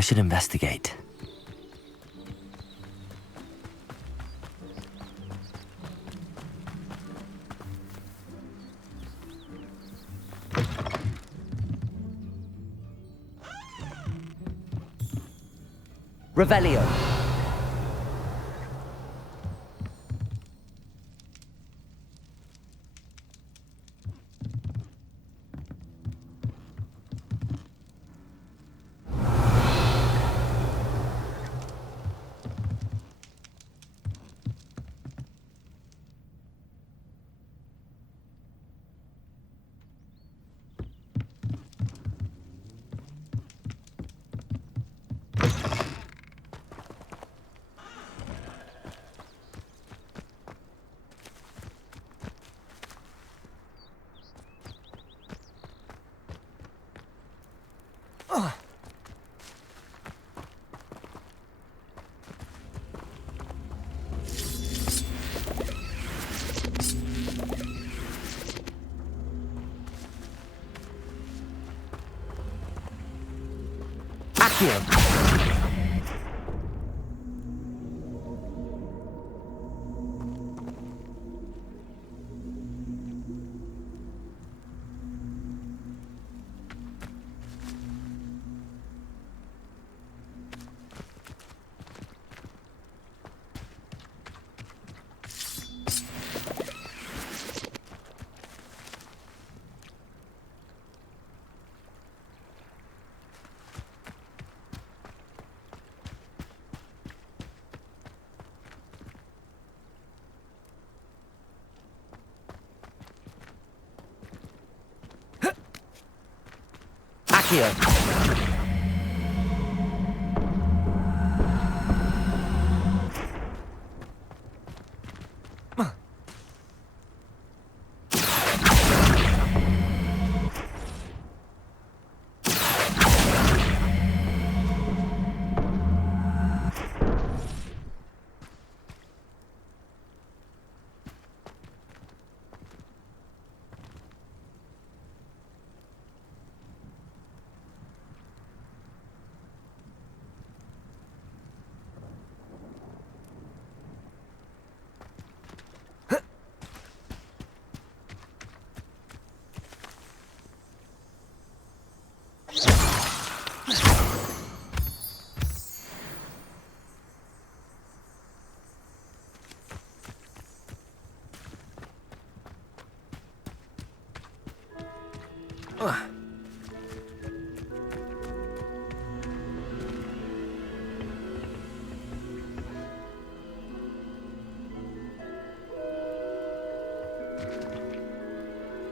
I should investigate. Revelio. Accio. Accio.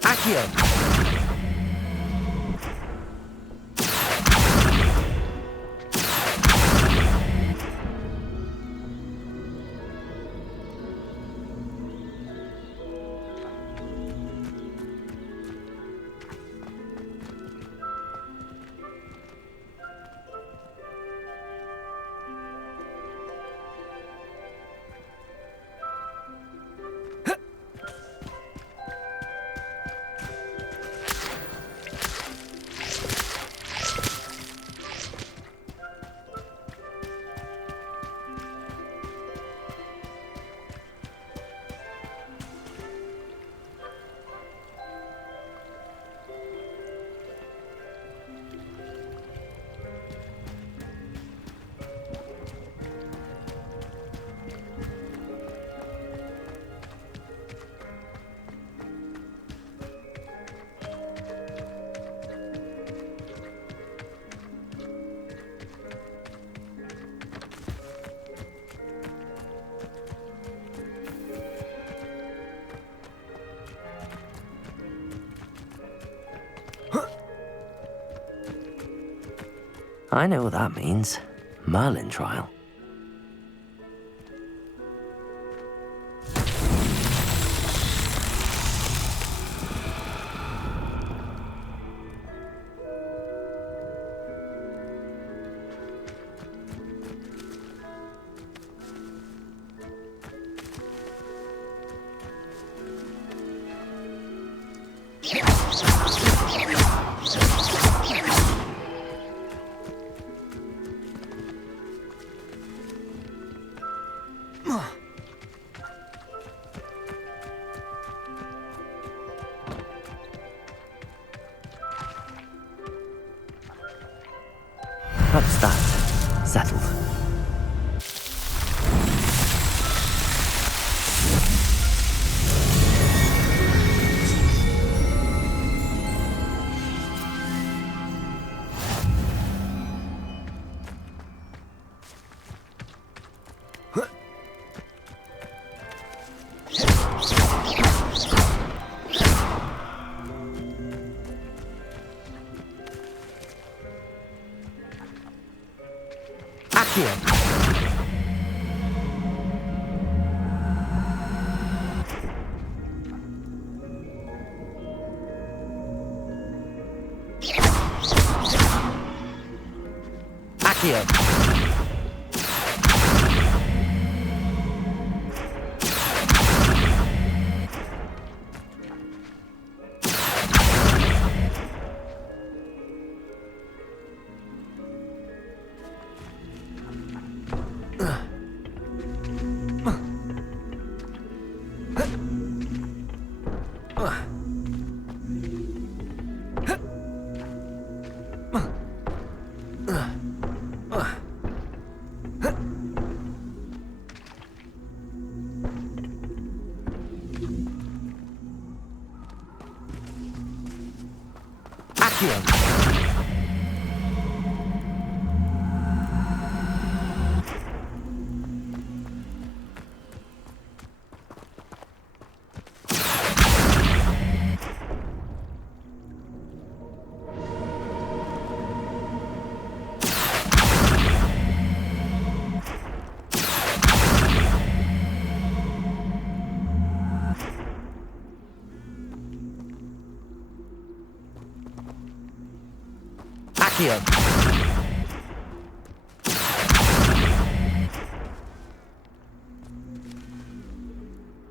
Accio. I know what that means. Merlin trial. That's that. Settled. Accio. Accio.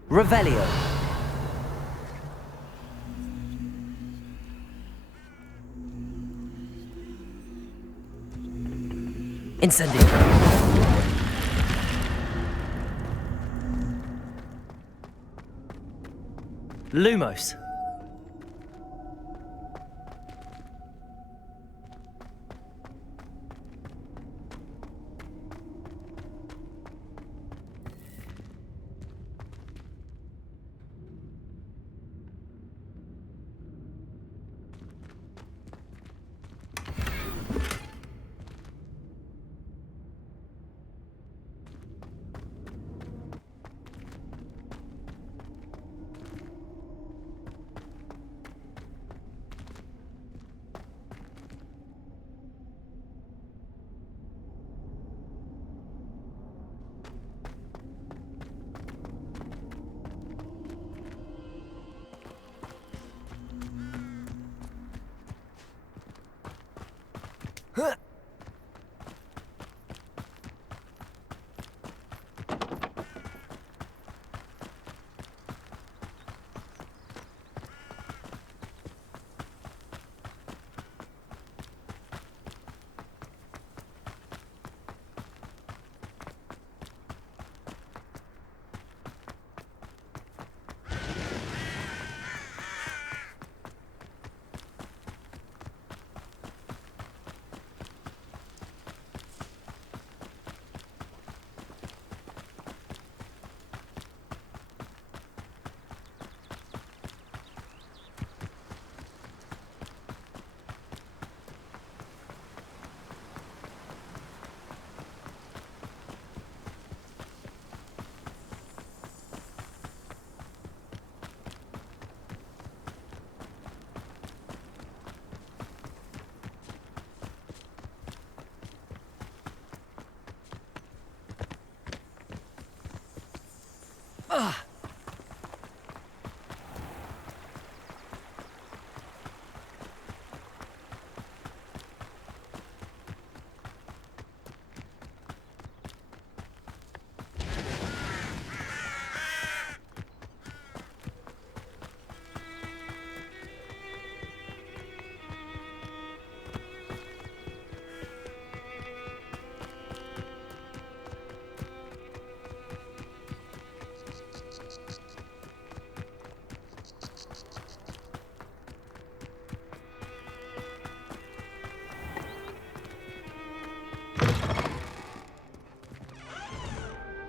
Revelio. Incendio. Lumos.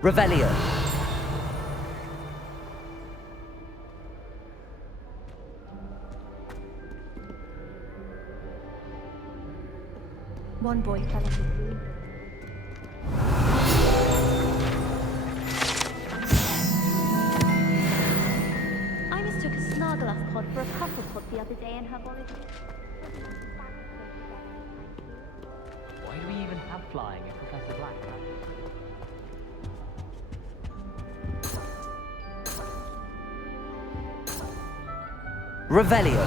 Revelio. One boy fell off his roof. I mistook a snarglass pod for a puffle pod the other day in Herbology. Why do we even have flying if Professor Black has it? Revelio.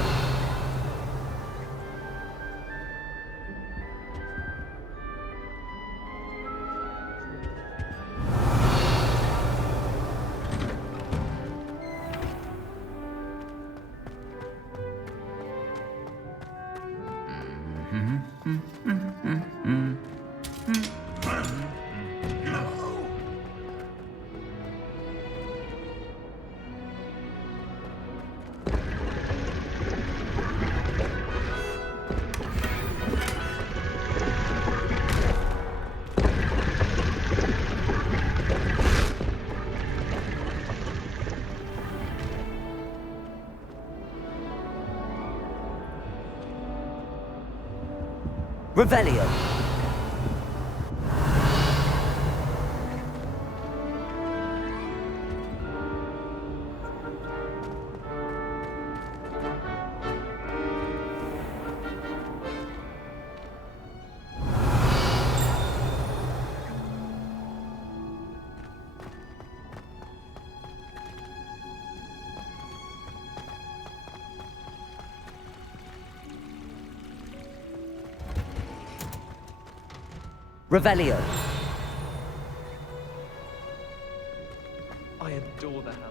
Revelio. Revelio. I adore the hammer.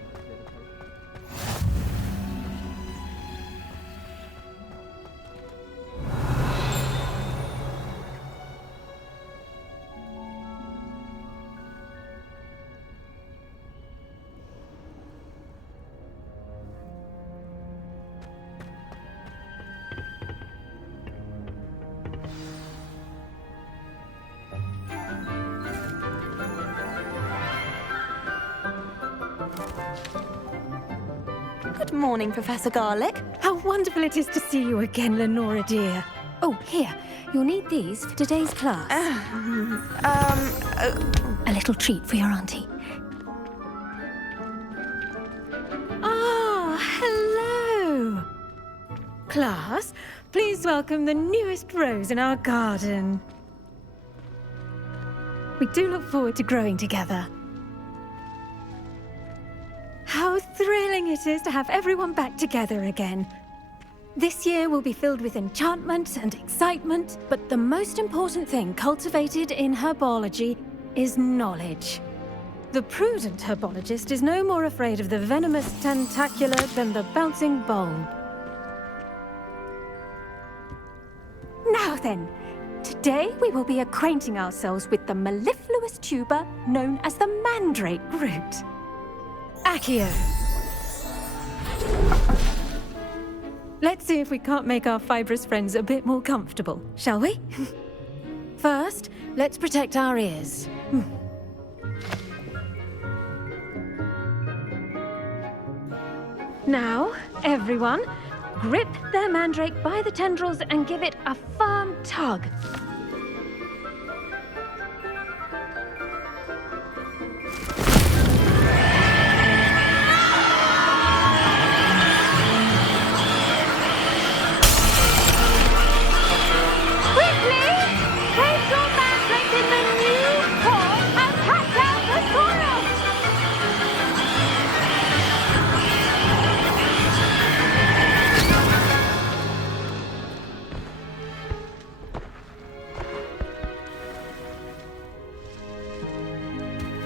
Good morning, Professor Garlic. How wonderful it is to see you again, Lenora dear. Oh, here. You'll need these for today's class. A little treat for your auntie. Ah, hello. Class, please welcome the newest rose in our garden. We do look forward to growing together. How thrilling it is to have everyone back together again. This year will be filled with enchantment and excitement, but the most important thing cultivated in herbology is knowledge. The prudent herbologist is no more afraid of the venomous tentacular than the bouncing bulb. Now then, today we will be acquainting ourselves with the mellifluous tuber known as the Mandrake root. Accio. Let's see if we can't make our fibrous friends a bit more comfortable, shall we? First, let's protect our ears. Now, everyone, grip their mandrake by the tendrils and give it a firm tug.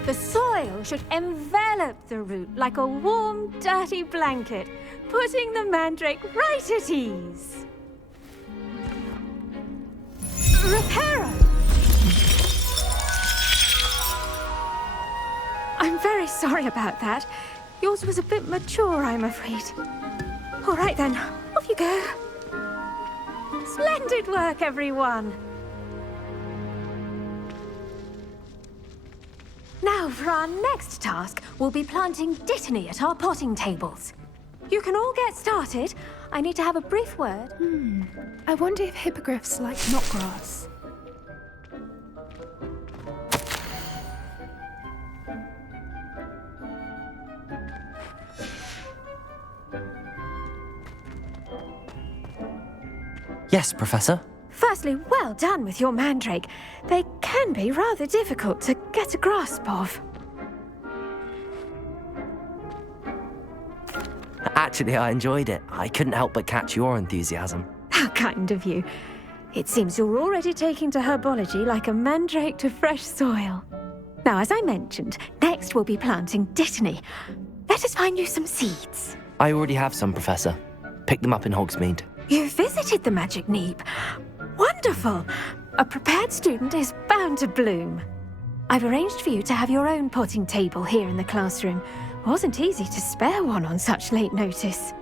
The soil should envelop the root like a warm, dirty blanket, putting the mandrake right at ease. Reparo! I'm very sorry about that. Yours was a bit mature, I'm afraid. All right then, off you go. Splendid work, everyone. Now for our next task, we'll be planting dittany at our potting tables. You can all get started. I need to have a brief word. I wonder if hippogriffs like knotgrass. Yes, Professor. Firstly, well done with your Mandrake. They can be rather difficult to get a grasp of. Actually, I enjoyed it. I couldn't help but catch your enthusiasm. How kind of you. It seems you're already taking to herbology like a mandrake to fresh soil. Now, as I mentioned, next we'll be planting dittany. Let us find you some seeds. I already have some, Professor. Picked them up in Hogsmeade. You visited the Magic Neep. Wonderful! A prepared student is bound to bloom. I've arranged for you to have your own potting table here in the classroom. Wasn't easy to spare one on such late notice.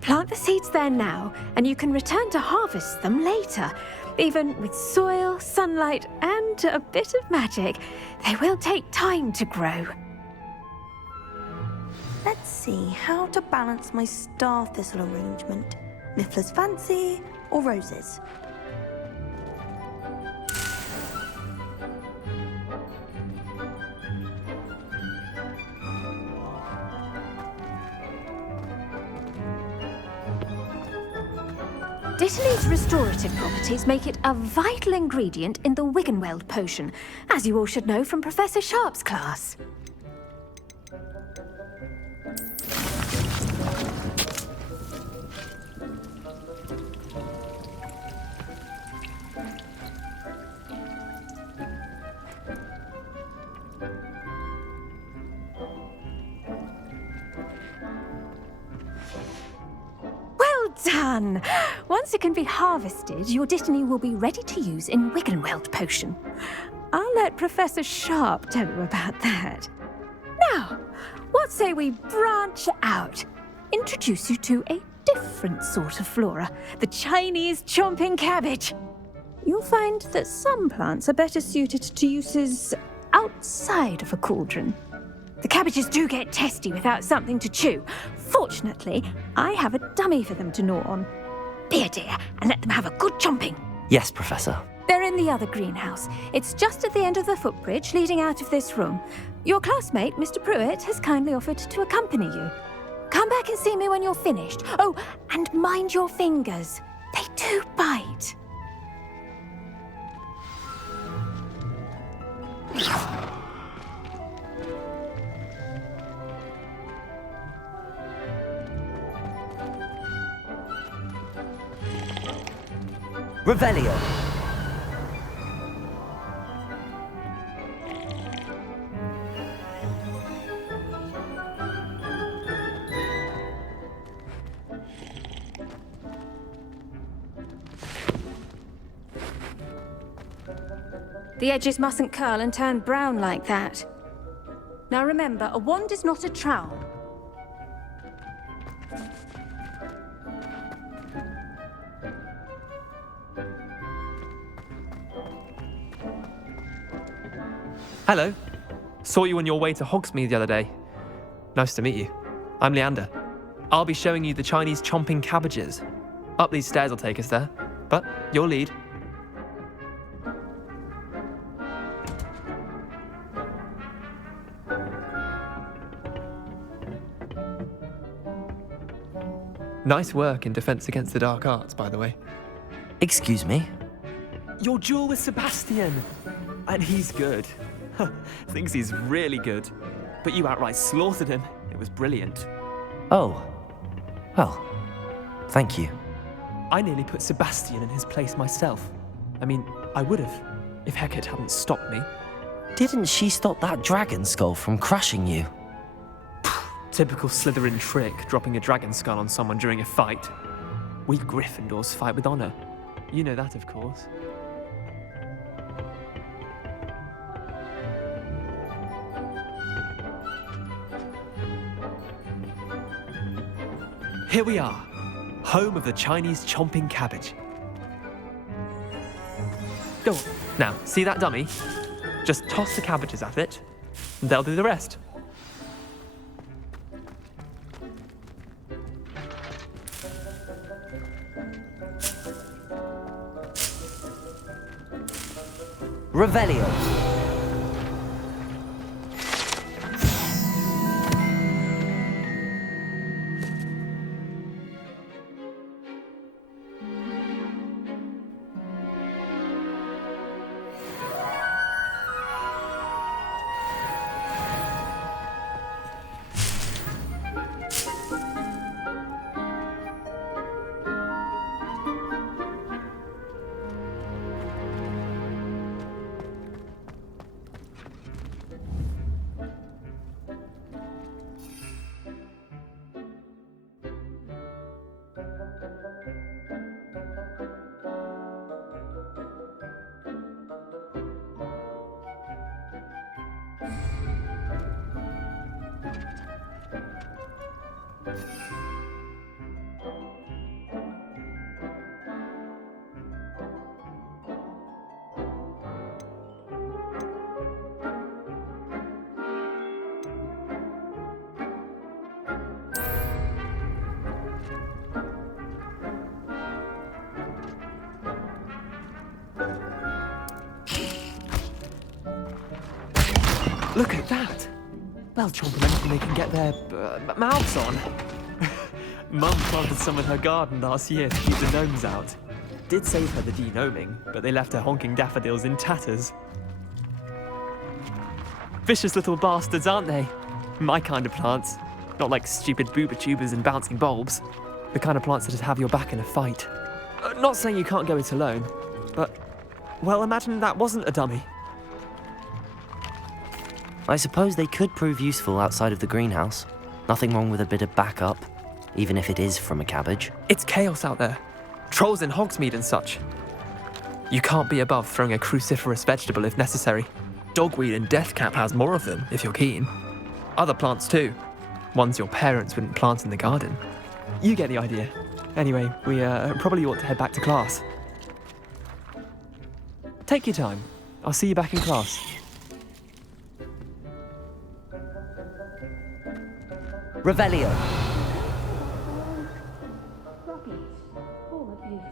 Plant the seeds there now, and you can return to harvest them later. Even with soil, sunlight, and a bit of magic, they will take time to grow. Let's see how to balance my star thistle arrangement. Niffler's fancy or roses? Dittany's restorative properties make it a vital ingredient in the Wiggenweld potion, as you all should know from Professor Sharp's class. Done! Once it can be harvested, your dittany will be ready to use in Wiggenweld potion. I'll let Professor Sharp tell you about that. Now, what say we branch out? Introduce you to a different sort of flora, the Chinese chomping cabbage. You'll find that some plants are better suited to uses outside of a cauldron. The cabbages do get testy without something to chew. Fortunately, I have a dummy for them to gnaw on. Be a dear and let them have a good chomping. Yes, Professor. They're in the other greenhouse. It's just at the end of the footbridge leading out of this room. Your classmate, Mr. Pruitt, has kindly offered to accompany you. Come back and see me when you're finished. Oh, and mind your fingers. They do bite. Revelio. The edges mustn't curl and turn brown like that. Now remember, a wand is not a trowel. Hello. Saw you on your way to Hogsmeade the other day. Nice to meet you. I'm Leander. I'll be showing you the Chinese chomping cabbages. Up these stairs will take us there, but your lead. Nice work in Defense Against the Dark Arts, by the way. Excuse me? Your duel with Sebastian! And he's good. Thinks he's really good. But you outright slaughtered him. It was brilliant. Oh. Well, thank you. I nearly put Sebastian in his place myself. I mean, I would have, if Hecate hadn't stopped me. Didn't she stop that dragon skull from crushing you? Typical Slytherin trick, dropping a dragon skull on someone during a fight. We Gryffindors fight with honor. You know that, of course. Here we are, home of the Chinese chomping cabbage. Go on. Now, see that dummy? Just toss the cabbages at it, They'll do the rest. Revelio. Look at that! They'll chomp on anything they can get their mouths on. Mum planted some in her garden last year to keep the gnomes out. Did save her the de-gnoming, but they left her honking daffodils in tatters. Vicious little bastards, aren't they? My kind of plants. Not like stupid booba tubers and bouncing bulbs. The kind of plants that'd have your back in a fight. Not saying you can't go it alone, but, well, imagine that wasn't a dummy. I suppose they could prove useful outside of the greenhouse. Nothing wrong with a bit of backup, even if it is from a cabbage. It's chaos out there. Trolls in Hogsmeade and such. You can't be above throwing a cruciferous vegetable if necessary. Dogweed and deathcap has more of them, if you're keen. Other plants too. Ones your parents wouldn't plant in the garden. You get the idea. Anyway, we probably ought to head back to class. Take your time. I'll see you back in class. Revelio. Rocket, full of beauty.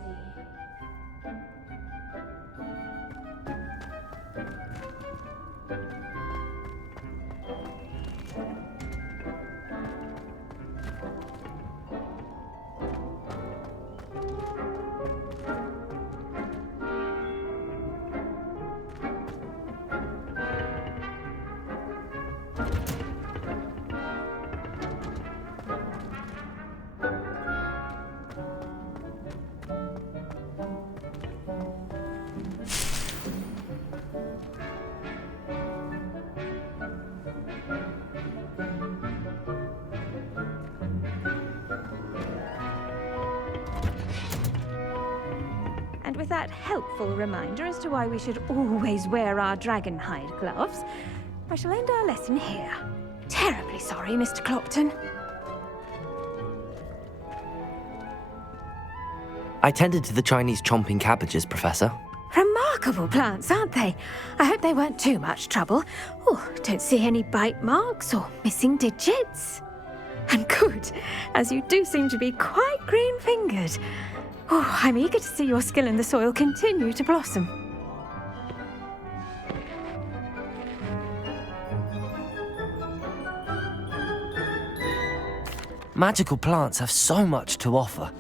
And with that helpful reminder as to why we should always wear our dragon hide gloves, I shall end our lesson here. Terribly sorry, Mr. Clopton. I tended to the Chinese chomping cabbages, Professor. Remarkable plants, aren't they? I hope they weren't too much trouble. Oh, don't see any bite marks or missing digits. And good, as you do seem to be quite green-fingered. Oh, I'm eager to see your skill in the soil continue to blossom. Magical plants have so much to offer.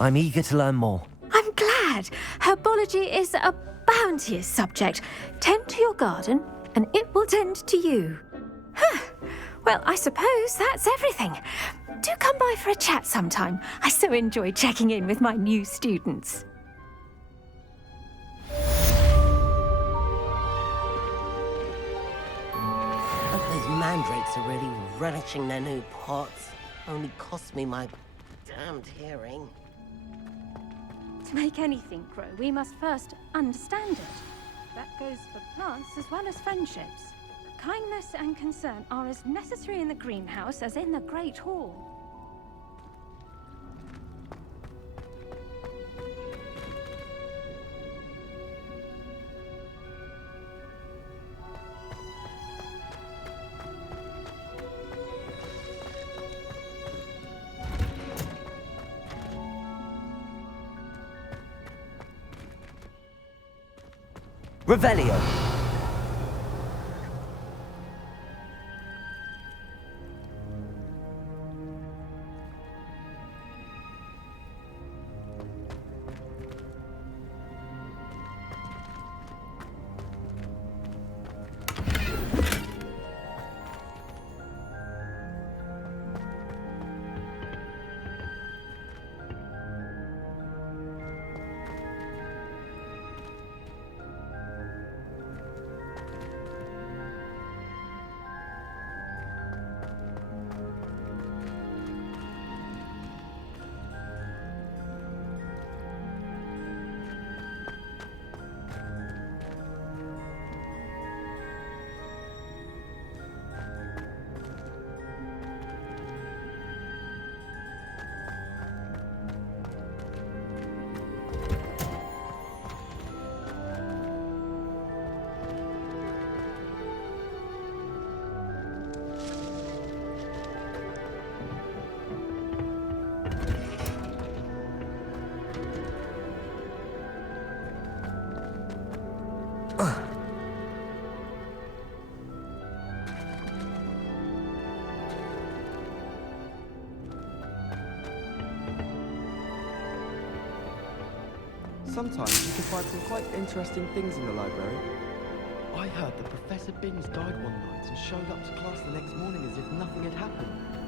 I'm eager to learn more. I'm glad. Herbology is a bounteous subject. Tend to your garden, and it will tend to you. Huh. Well, I suppose that's everything. Do come by for a chat sometime. I so enjoy checking in with my new students. Hope those mandrakes are really relishing their new pots. Only cost me my damned hearing. To make anything grow, we must first understand it. That goes for plants as well as friendships. Kindness and concern are as necessary in the greenhouse as in the Great Hall. Revelio. Sometimes you can find some quite interesting things in the library. I heard that Professor Binns died one night and showed up to class the next morning as if nothing had happened.